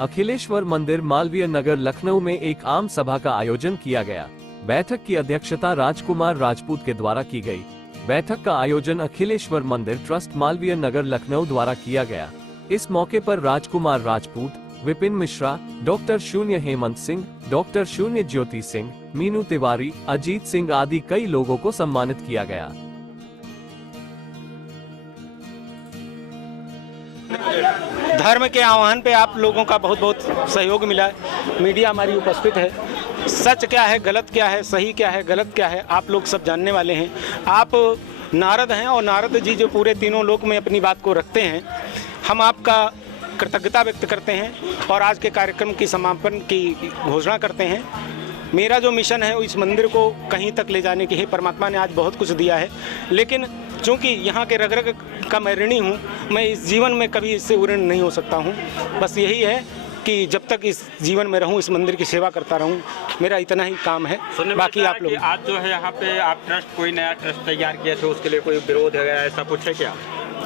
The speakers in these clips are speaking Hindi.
अखिलेश्वर मंदिर मालवीय नगर लखनऊ में एक आम सभा का आयोजन किया गया। बैठक की अध्यक्षता राजकुमार राजपूत के द्वारा की गई। बैठक का आयोजन अखिलेश्वर मंदिर ट्रस्ट मालवीय नगर लखनऊ द्वारा किया गया। इस मौके पर राजकुमार राजपूत, विपिन मिश्रा, डॉक्टर शून्य हेमंत सिंह, डॉक्टर शून्य ज्योति सिंह, मीनू तिवारी, अजीत सिंह आदि कई लोगों को सम्मानित किया गया। धर्म के आह्वान पे आप लोगों का बहुत बहुत सहयोग मिला है। मीडिया हमारी उपस्थित है। सच क्या है, गलत क्या है, सही क्या है, गलत क्या है, आप लोग सब जानने वाले हैं। आप नारद हैं और नारद जी जो पूरे तीनों लोक में अपनी बात को रखते हैं, हम आपका कृतज्ञता व्यक्त करते हैं और आज के कार्यक्रम की समापन की घोषणा करते हैं। मेरा जो मिशन है वो इस मंदिर को कहीं तक ले जाने की है। परमात्मा ने आज बहुत कुछ दिया है, लेकिन चूँकि यहाँ के रग रग का मैं ऋणी हूँ, मैं इस जीवन में कभी इससे ऋणी नहीं हो सकता हूँ। बस यही है कि जब तक इस जीवन में रहूँ, इस मंदिर की सेवा करता रहूँ, मेरा इतना ही काम है। बाकी आप लोग आज जो है यहाँ पे आप ट्रस्ट, कोई नया ट्रस्ट तैयार किया थे, उसके लिए कोई विरोध है, ऐसा कुछ है क्या?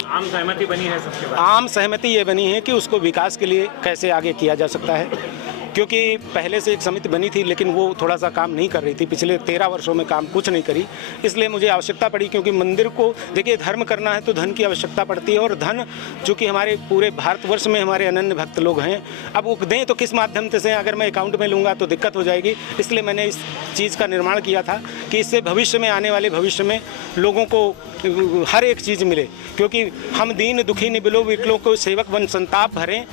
आम सहमति बनी है सबके बाद? आम सहमति ये बनी है कि उसको विकास के लिए कैसे आगे किया जा सकता है, क्योंकि पहले से एक समिति बनी थी लेकिन वो थोड़ा सा काम नहीं कर रही थी। पिछले 13 वर्षों में काम कुछ नहीं करी, इसलिए मुझे आवश्यकता पड़ी। क्योंकि मंदिर को देखिए, धर्म करना है तो धन की आवश्यकता पड़ती है, और धन चूँकि हमारे पूरे भारतवर्ष में हमारे अनन्य भक्त लोग हैं, अब वो दें तो किस माध्यम से? अगर मैं अकाउंट में लूँगा तो दिक्कत हो जाएगी। इसलिए मैंने इस चीज़ का निर्माण किया था कि इससे भविष्य में, आने वाले भविष्य में लोगों को हर एक चीज़ मिले। क्योंकि हम दीन दुखी निबिलो विकलों को सेवक वन संताप भरें,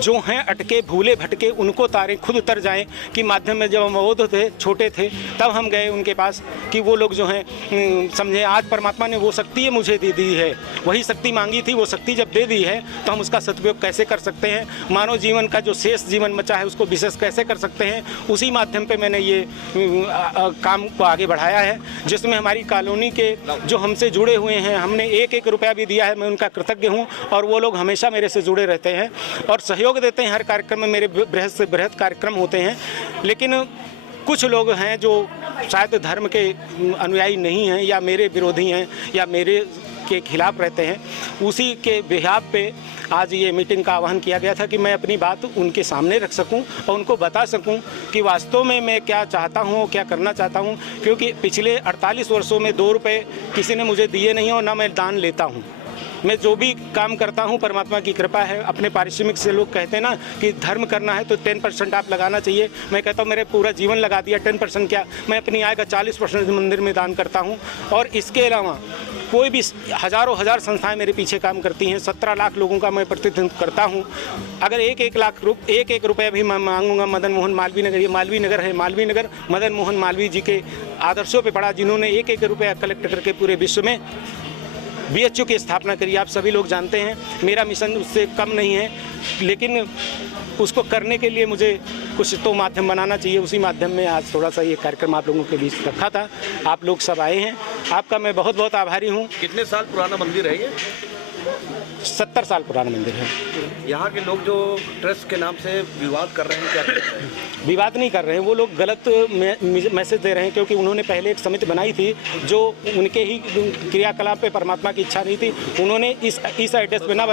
जो हैं अटके भूले भटके उनको तारे खुद उतर जाएं। कि माध्यम में जब हम अवोध थे, छोटे थे, तब हम गए उनके पास कि वो लोग जो हैं समझे आज परमात्मा ने वो शक्ति मुझे दे दी है, वही शक्ति मांगी थी, वो शक्ति जब दे दी है तो हम उसका सदुपयोग कैसे कर सकते हैं, मानव जीवन का जो शेष जीवन बचा है उसको विशेष कैसे कर सकते हैं। उसी माध्यम पर मैंने ये काम को आगे बढ़ाया है, जिसमें हमारी कॉलोनी के जो हमसे जुड़े हुए हैं, हमने एक रुपया भी दिया है, मैं उनका कृतज्ञ हूँ। और वो लोग हमेशा मेरे से जुड़े रहते हैं और सहयोग देते हैं। हर कार्यक्रम में मेरे बृहद से बृहद कार्यक्रम होते हैं, लेकिन कुछ लोग हैं जो शायद धर्म के अनुयायी नहीं हैं, या मेरे विरोधी हैं, या मेरे के खिलाफ रहते हैं। उसी के बिहाफ पे आज ये मीटिंग का आह्वान किया गया था कि मैं अपनी बात उनके सामने रख सकूं और उनको बता सकूं कि वास्तव में मैं क्या चाहता हूं, क्या करना चाहता हूं। क्योंकि पिछले 48 वर्षों में 2 रुपये किसी ने मुझे दिए नहीं और ना मैं दान लेता हूं। मैं जो भी काम करता हूं परमात्मा की कृपा है। अपने पारिश्रमिक से लोग कहते हैं ना कि धर्म करना है तो 10% आप लगाना चाहिए। मैं कहता हूं मेरे पूरा जीवन लगा दिया, 10% क्या, मैं अपनी आय का 40% मंदिर में दान करता हूं। और इसके अलावा कोई भी हज़ारों हजार संस्थाएं मेरे पीछे काम करती हैं। 17 लाख लोगों का मैं प्रतिनिधित्व करता हूं। अगर एक रुपये भी मैं मांगूंगा, मदन मोहन मालवीय नगर, ये मालवीय नगर है, मालवीय नगर मदन मोहन मालवीय जी के आदर्शों पर पड़ा, जिन्होंने एक रुपया कलेक्ट करके पूरे विश्व में BHU की स्थापना करी। आप सभी लोग जानते हैं मेरा मिशन उससे कम नहीं है, लेकिन उसको करने के लिए मुझे कुछ तो माध्यम बनाना चाहिए। उसी माध्यम में आज थोड़ा सा ये कार्यक्रम आप लोगों के बीच रखा था। आप लोग सब आए हैं, आपका मैं बहुत बहुत आभारी हूँ। कितने साल पुराना मंदिर है ये? 70 साल पुराना मंदिर है। यहाँ के लोग जो ट्रस्ट के नाम से विवाद कर रहे हैं, क्या कर रहे हैं? विवाद नहीं कर रहे हैं, वो लोग गलत मैसेज दे रहे हैं। क्योंकि उन्होंने पहले एक समिति बनाई थी जो उनके ही क्रियाकलाप पे परमात्मा की इच्छा नहीं थी। उन्होंने इस एड्रेस पे ना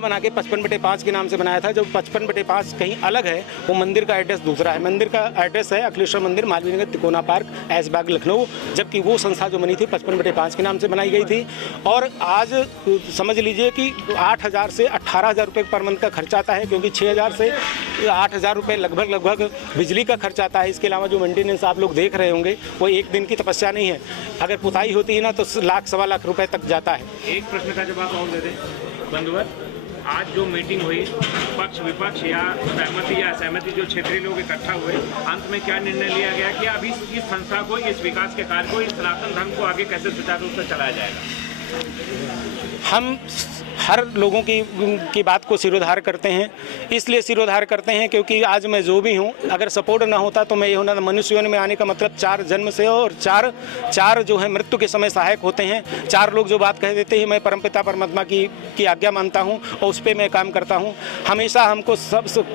बना के 55/5 के नाम से बनाया था। जो 55/5 कहीं अलग है, वो मंदिर का एड्रेस दूसरा है। मंदिर का एड्रेस है अखिलेश्वर मंदिर मालवीय नगर तिकोना पार्क ऐशबाग लखनऊ, जबकि वो संस्था जो बनी थी 55/5 के नाम से बनाई गई थी। और आज समझ लीजिए कि 8,000 से 18,000 रुपये पर मंथ का खर्चा आता है, क्योंकि 6,000 से 8,000 रुपये लगभग बिजली का खर्चा आता है। इसके अलावा जो मेंटेनेंस आप लोग देख रहे होंगे वो एक दिन की तपस्या नहीं है। अगर पुताई होती है ना तो लाख सवा लाख रुपए तक जाता है। एक प्रश्न का जवाब और दे दें बंधुवर, आज जो मीटिंग हुई, पक्ष विपक्ष या सहमति या असहमति, जो क्षेत्रीय लोग इकट्ठा हुए, अंत में क्या निर्णय लिया गया कि अभी इस संस्था को, इस विकास के कार्य को, इस सनातन धर्म को आगे कैसे सुचारू रूप से चलाया जाएगा? हम हर लोगों की बात को सिरोधार करते हैं। इसलिए सिरोधार करते हैं क्योंकि आज मैं जो भी हूँ, अगर सपोर्ट ना होता तो मैं ये होना, मनुष्य में आने का मतलब 4 जन्म से हो, और चार जो है मृत्यु के समय सहायक होते हैं। 4 लोग जो बात कह देते हैं, मैं परमपिता परमात्मा की आज्ञा मानता हूँ और उस पर मैं काम करता हूँ। हमेशा हमको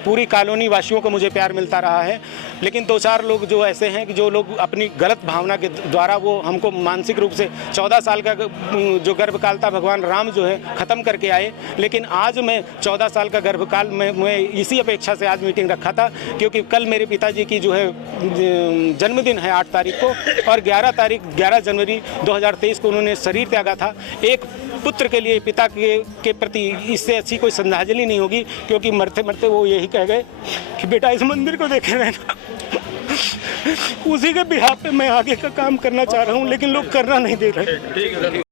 पूरी कॉलोनी वासियों को मुझे प्यार मिलता रहा है। लेकिन 2-4 लोग जो ऐसे हैं कि जो लोग अपनी गलत भावना के द्वारा वो हमको मानसिक रूप से 14 साल का जो गर्भकाल था भगवान राम जो है ख़त्म कर करके आए। लेकिन आज मैं 14 साल का गर्भकाल में मैं इसी अपेक्षा से आज मीटिंग रखा था, क्योंकि कल मेरे पिताजी की जो है जन्मदिन है 8 तारीख को, और 11 जनवरी 2023 को उन्होंने शरीर त्यागा था। एक पुत्र के लिए पिता के प्रति इससे अच्छी कोई श्रद्धांजलि नहीं होगी, क्योंकि मरते मरते वो यही कह गए कि बेटा इस मंदिर को देखे रहना। उसी के बिहाफ पे मैं आगे का काम करना चाह रहा हूँ, लेकिन लोग करना नहीं दे रहे।